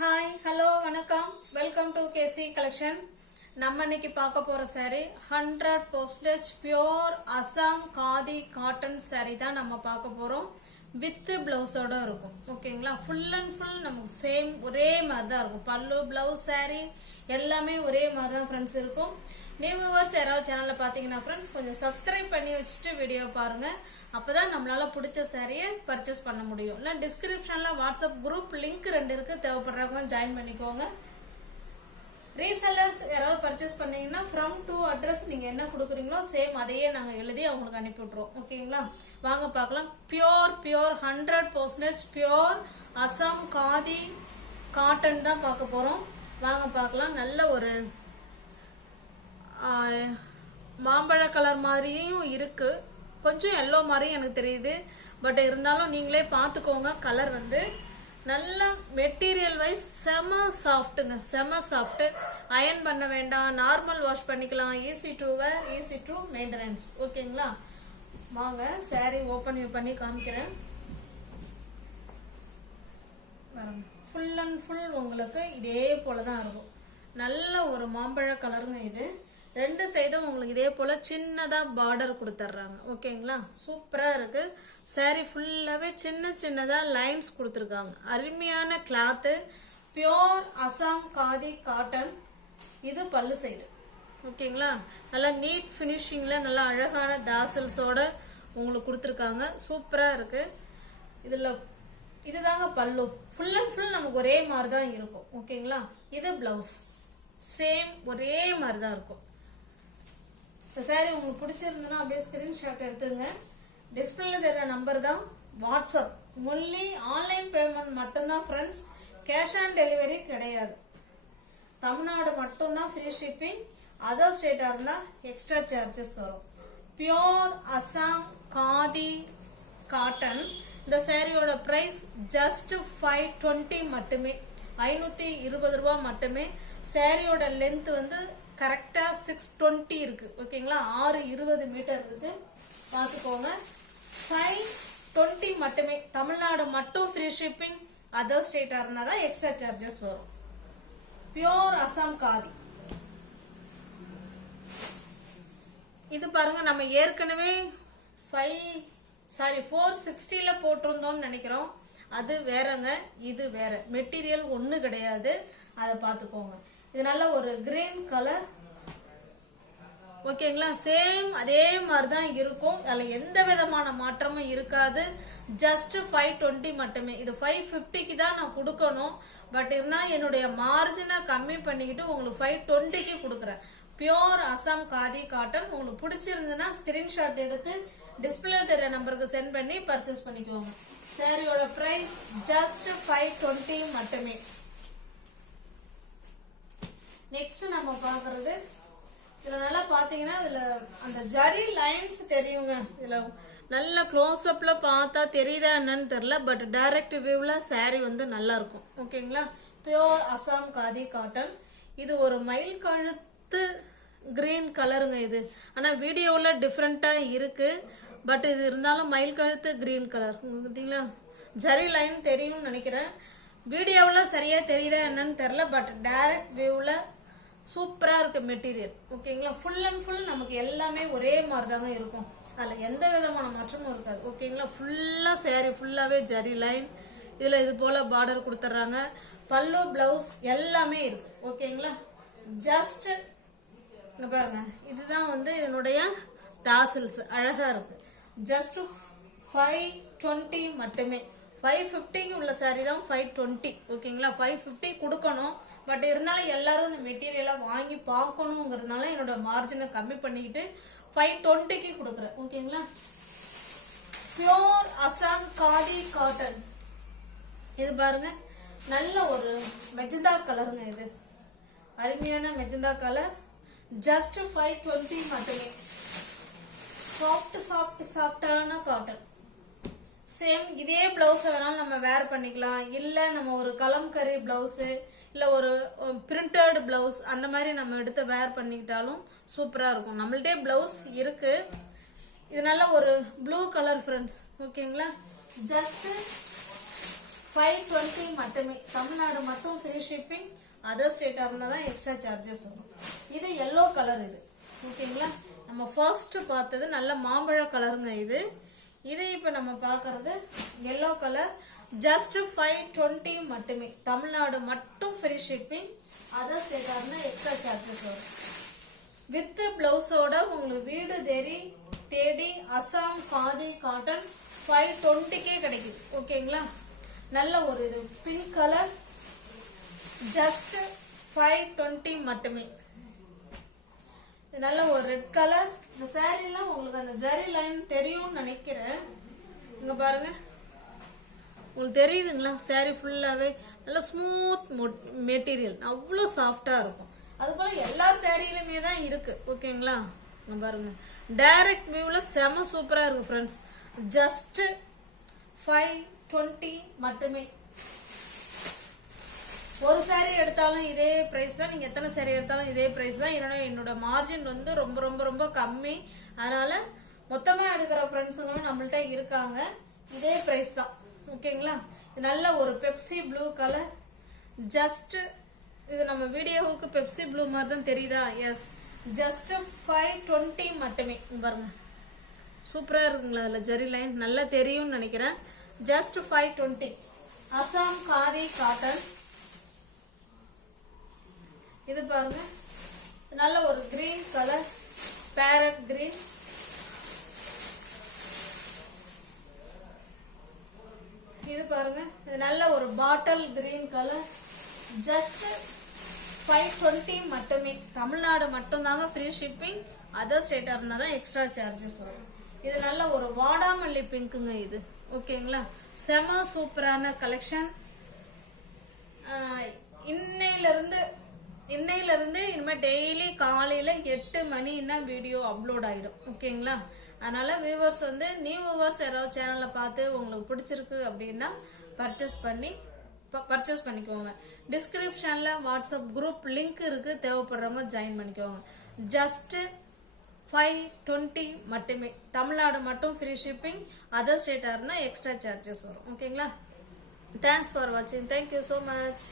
Hi hello வணக்கம் welcome to KC collection. நம்ம இன்னைக்கு பார்க்க போகிற saree 100% pure Assam khadi cotton saree தான் நம்ம பார்க்க போகிறோம். வித் ப்ளவுஸோடு இருக்கும். ஓகேங்களா, ஃபுல் அண்ட் ஃபுல் நமக்கு சேம் ஒரே மாதிரி தான் இருக்கும். பல்லு ப்ளவுஸ் saree எல்லாமே ஒரே மாதிரி தான் ஃப்ரெண்ட்ஸ் இருக்கும். நியூ வியூவர்ஸ் யாராவது சேனலில் பார்த்தீங்கன்னா ஃப்ரெண்ட்ஸ் கொஞ்சம் சப்ஸ்கிரைப் பண்ணி வச்சுட்டு வீடியோ பாருங்கள். அப்போ தான் நம்மளால் பிடிச்ச சாரியை பர்ச்சேஸ் பண்ண முடியும். இல்லை டிஸ்கிரிப்ஷனில் வாட்ஸ்அப் குரூப் லிங்க் 2 இருக்குது, தேவைப்படுறவங்க ஜாயின் பண்ணிக்கோங்க. ரீசெல்லர்ஸ் யாராவது பர்ச்சேஸ் பண்ணீங்கன்னா ஃப்ரம் டு அட்ரஸ் நீங்கள் என்ன கொடுக்குறீங்களோ சேம் அதையே நாங்கள் எழுதி அவங்களுக்கு அனுப்பி விட்ருவோம். ஓகேங்களா, வாங்க பார்க்கலாம். Pure 100% pure Assam khadi cotton தான் பார்க்க போகிறோம். வாங்க பார்க்கலாம். நல்ல ஒரு மாம்பழ கலர் மாதிரியும் இருக்குது, கொஞ்சம் எல்லோ மாதிரியும் எனக்கு தெரியுது. பட் இருந்தாலும் நீங்களே பார்த்துக்கோங்க. கலர் வந்து நல்லா மெட்டீரியல் வைஸ் செம சாஃப்ட்டுங்க, செம சாஃப்ட்டு. அயன் பண்ண வேண்டாம், நார்மல் வாஷ் பண்ணிக்கலாம். Easy to wear, easy to maintenance. ஓகேங்களா, வாங்க saree ஓப்பன் பண்ணி காமிக்கிறேன். ஃபுல் அண்ட் ஃபுல் உங்களுக்கு இதே போல தான் இருக்கும். நல்ல ஒரு மாம்பழ கலருங்க இது. 2 சைடும் உங்களுக்கு இதே போல் சின்னதாக பார்டர் கொடுத்துட்றாங்க. ஓகேங்களா, சூப்பராக இருக்குது. saree ஃபுல்லாகவே சின்னதாக லைன்ஸ் கொடுத்துருக்காங்க. அருமையான cloth, pure Assam khadi cotton. இது பல்லு சைடு. ஓகேங்களா, நல்லா நீட் ஃபினிஷிங்கில் நல்லா அழகான தாசல்ஸோட உங்களுக்கு கொடுத்துருக்காங்க. சூப்பராக இருக்குது. இதில் இதுதாங்க பல்லு. ஃபுல் அண்ட் ஃபுல் நமக்கு ஒரே மாதிரி தான் இருக்கும். ஓகேங்களா, இது ப்ளவுஸ் சேம் ஒரே மாதிரி தான் இருக்கும். இந்த சாரீ உங்களுக்கு பிடிச்சிருந்ததுன்னா அப்படியே ஸ்கிரீன்ஷாட் எடுத்துங்க. டிஸ்பிளேல தெரிகிற நம்பர் தான் வாட்ஸ்அப். ஒன்லி ஆன்லைன் பேமெண்ட் மட்டும்தான் ஃப்ரெண்ட்ஸ், கேஷ் ஆன் டெலிவரி கிடையாது. தமிழ்நாடு மட்டும்தான் ஃப்ரீ ஷிப்பிங். அதர் ஸ்டேட்டாக இருந்தால் எக்ஸ்ட்ரா சார்ஜஸ் வரும். Pure Assam khadi cotton. இந்த சாரியோட ப்ரைஸ் ஜஸ்ட் 520 மட்டுமே, 520 ரூபா மட்டுமே. சாரியோட லென்த் வந்து கரெக்டாக 620 இருக்குது. ஓகேங்களா, 620 மீட்டர் இருக்குது, பார்த்துக்கோங்க. 520 மட்டுமே. தமிழ்நாடு மட்டும் ஃப்ரீ ஷிப்பிங். அதர் ஸ்டேட்டாக இருந்தால் தான் எக்ஸ்ட்ரா சார்ஜஸ் வரும். பியோர் அசாம் காதி. இது பாருங்க, நம்ம ஏற்கனவே 460 போட்டிருந்தோம்னு நினைக்கிறோம். அது வேறங்க, இது வேற. மெட்டீரியல் ஒன்று கிடையாது, அதை பார்த்துக்கோங்க. இது நல்ல ஒரு கிரீன் கலர். ஓகேங்களா, சேம் அதே மாதிரி தான் இருக்கும். அதில் எந்த விதமான மாற்றமும் இருக்காது. ஜஸ்ட் 520 மட்டுமே. இது 550க்கு தான் நான் கொடுக்கணும். பட் இருந்தால் என்னுடைய மார்ஜினை கம்மி பண்ணிக்கிட்டு உங்களுக்கு 520க்கு கொடுக்குறேன். Pure Assam khadi cotton. உங்களுக்கு பிடிச்சிருந்ததுன்னா ஸ்கிரீன்ஷாட் எடுத்து டிஸ்பிளே தெரிய நம்பருக்கு சென்ட் பண்ணி பர்ச்சேஸ் பண்ணிக்கோங்க. சாரியோட ப்ரைஸ் ஜஸ்ட் 520 மட்டுமே. நெக்ஸ்ட் நம்ம பார்க்கறது, இதில் நல்லா பார்த்தீங்கன்னா இதில் அந்த ஜரி லைன்ஸ் தெரியுங்க. இதில் நல்ல க்ளோஸ்அப்பில் பார்த்தா தெரியுதா என்னன்னு தெரில. பட் டைரக்ட் வியூவில் saree வந்து நல்லா இருக்கும். ஓகேங்களா, பியோர் அசாம் காதி காட்டன். இது ஒரு மயில் கழுத்து கிரீன் கலருங்க இது. ஆனால் வீடியோவில் டிஃப்ரெண்ட்டாக இருக்குது. பட் இது இருந்தாலும் மயில் கழுத்து கிரீன் கலர். பார்த்தீங்களா, ஜரி லைன் தெரியும்னு நினைக்கிறேன். வீடியோவில் சரியாக தெரியுதா என்னன்னு தெரில. பட் டைரக்ட் வியூவில் சூப்பராக இருக்குது மெட்டீரியல். ஓகேங்களா, ஃபுல் அண்ட் ஃபுல் நமக்கு எல்லாமே ஒரே மாதிரி தாங்க இருக்கும். அதில் எந்த விதமான மாற்றமும் இருக்காது. ஓகேங்களா, ஃபுல்லாக saree ஃபுல்லாகவே ஜரி லைன். இதில் இது போல் பார்டர் கொடுத்துட்றாங்க. பல்லு ப்ளவுஸ் எல்லாமே இருக்குது. ஓகேங்களா, ஜஸ்ட் இங்கே பாருங்க, இதுதான் வந்து இதனுடைய தாசில்ஸ். அழகாக இருக்குது. ஜஸ்ட் 520 மட்டுமே. 550க்கு உள்ள saree தான் 520. ஓகேங்களா, 550 கொடுக்கணும். பட் இருந்தாலும் எல்லாரும் இந்த மெட்டீரியலை வாங்கி பார்க்கணுங்கிறதுனால என்னோட மார்ஜினை கம்மி பண்ணிக்கிட்டு 520க்கு கொடுக்குறேன். ஓகேங்களா, பியோர் அசாம் காதி காட்டன். இது பாருங்க, நல்ல ஒரு மெஜந்தா கலருங்க. இது அருமையான மெஜந்தா கலர். ஜஸ்ட் 520 மட்டுமே. சாஃப்டான காட்டன். சேம் இதே ப்ளவுஸை வேணாலும் நம்ம வேர் பண்ணிக்கலாம். இல்லை நம்ம ஒரு கலம்கரி ப்ளவுஸு இல்லை ஒரு பிரிண்டட் ப்ளவுஸ் அந்த மாதிரி நம்ம எடுத்து வேர் பண்ணிக்கிட்டாலும் சூப்பராக இருக்கும். நம்மள்டே ப்ளவுஸ் இருக்குது. இது நல்ல ஒரு ப்ளூ கலர் ஃப்ரெண்ட்ஸ். ஓகேங்களா, ஜஸ்ட்டு 520 மட்டுமே. தமிழ்நாடு மட்டும் ஃப்ரீ ஷிப்பிங். அதர் ஸ்டேட்டாக இருந்தால் தான் எக்ஸ்ட்ரா சார்ஜஸ் வரும். இது எல்லோ கலர். இது ஓகேங்களா. நம்ம ஃபர்ஸ்ட் பார்த்தது நல்ல மாம்பழ கலருங்க. இது இப்போ நம்ம பார்க்கறது எல்லோ கலர். ஜஸ்ட் 520 மட்டுமே. தமிழ்நாடு மட்டும் ஃப்ரீ ஷிப்பிங். அதர் ஸ்டேட்டாக இருந்தால் எக்ஸ்ட்ரா சார்ஜஸ் வரும். வித் பிளவுஸோட உங்களுக்கு வீடு தேடி அசாம் காதி காட்டன் 520க்கே கிடைக்குது. ஓகேங்களா. நல்ல ஒரு இது பிங்க் கலர். ஜஸ்ட் 520 மட்டுமே. நல்ல ஒரு ரெட் கலர். இந்த சாரீலாம் உங்களுக்கு அந்த ஜரி லைன் தெரியும்னு நினைக்கிறேன். இங்க பாருங்க, உங்களுக்கு தெரியுதுங்களா? சாரீ ஃபுல்லாகவே நல்லா ஸ்மூத் மெட்டீரியல், அவ்வளோ சாஃப்டாக இருக்கும். அது போல் எல்லா சாரியிலுமே தான் இருக்குது. ஓகேங்களா. இங்கே பாருங்கள், டைரக்ட் வியூவில் செம சூப்பராக இருக்கும் ஃப்ரெண்ட்ஸ். ஜஸ்ட்டு 520 மட்டுமே. ஒரு சாரீ எடுத்தாலும் இதே ப்ரைஸ் தான். நீங்கள் எத்தனை சாரீ எடுத்தாலும் இதே ப்ரைஸ் தான். என்னோட மார்ஜின் வந்து ரொம்ப ரொம்ப ரொம்ப கம்மி. அதனால் மொத்தமாக எடுக்கிற ஃப்ரெண்ட்ஸுங்களும் நம்மள்ட்ட இருக்காங்க. இதே ப்ரைஸ் தான். ஓகேங்களா. இது நல்ல ஒரு பெப்சி ப்ளூ கலர். ஜஸ்ட்டு இது நம்ம வீடியோவுக்கு பெப்சி ப்ளூ மாதிரி தான் தெரியுதா? எஸ். ஜஸ்ட்டு 520 மட்டுமே. பாருங்க, சூப்பராக இருக்குங்களா? அதில் ஜரி லைன் நல்லா தெரியும்னு நினைக்கிறேன். ஜஸ்ட் 520. அசாம் காதி காட்டன். இது பாருங்க, நல்ல ஒரு கிரீன் கலர், பேரட் கிரீன். இது பாருங்க, இது நல்ல ஒரு பாட்டில் கிரீன் கலர். ஜஸ்ட் 520 மட்டுமே. தமிழ்நாடு மட்டும்தாங்க ஃப்ரீ ஷிப்பிங். அதர் ஸ்டேட்டாக இருந்தால் தான் எக்ஸ்ட்ரா சார்ஜஸ் வரும். இது நல்ல ஒரு வாடாமல்லி பிங்க்குங்க. இது ஓகேங்களா. செம சூப்பரான கலெக்ஷன். இன்னையிலிருந்து இனிமேல் டெய்லி காலையில் 8 மணின்னா வீடியோ அப்லோட் ஆகிடும். ஓகேங்களா. அதனால் வியூவர்ஸ் வந்து நியூ வியூவர்ஸ் யாராவது சேனலில் பார்த்து உங்களுக்கு பிடிச்சிருக்கு அப்படின்னா பர்ச்சேஸ் பண்ணிக்கோங்க. டிஸ்கிரிப்ஷனில் வாட்ஸ்அப் குரூப் லிங்க் இருக்குது, தேவைப்படுறவங்க ஜாயின் பண்ணிக்கோங்க. ஜஸ்ட்டு 520 மட்டுமே. தமிழ்நாடு மட்டும் ஃப்ரீ ஷிப்பிங். அதர் ஸ்டேட்டாக இருந்தால் எக்ஸ்ட்ரா சார்ஜஸ் வரும். ஓகேங்களா. தேங்க்ஸ் ஃபார் வாட்சிங். Thank you so much.